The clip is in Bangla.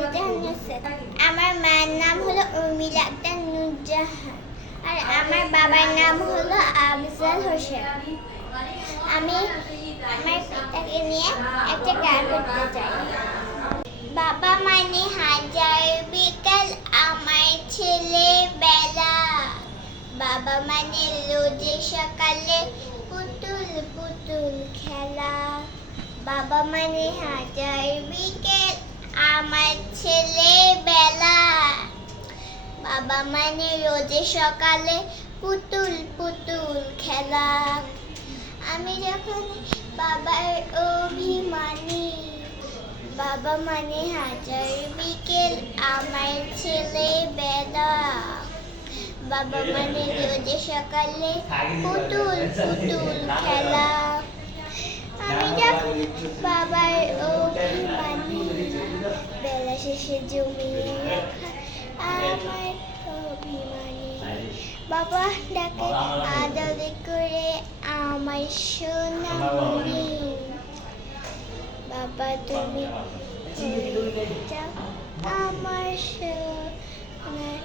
আমার মায়ের নাম হলো উর্মিলা আক্তার নুরজাহান। আর আমার বাবার নাম হলো আফজাল হোসেন। আমি আমার পিতাকে নিয়ে একটা গান করতে চাই। বাবা মানে হাজার বিকাল আমার ছেলে বেলা বাবা মানে রোজে সকালে পুতুল পুতুল খেলা। বাবা মানে হাজার বিকেল আমার ছেলে বেলা বাবা মানে রোজে সকালে পুতুল পুতুল খেলা। আমি যখন বাবার অভিমানী, বাবা মানে হাজার বিকেল আমার ছেলে বেলা বাবা মানে রোজে সকালে পুতুল পুতুল খেলা। আমি যখন বাবার বেলা শেষে জমিয়ে আমার অভিমানী বাবা ডাকে আদর করে আমার সোনামণি বাবা তুমি আমার সোনামণি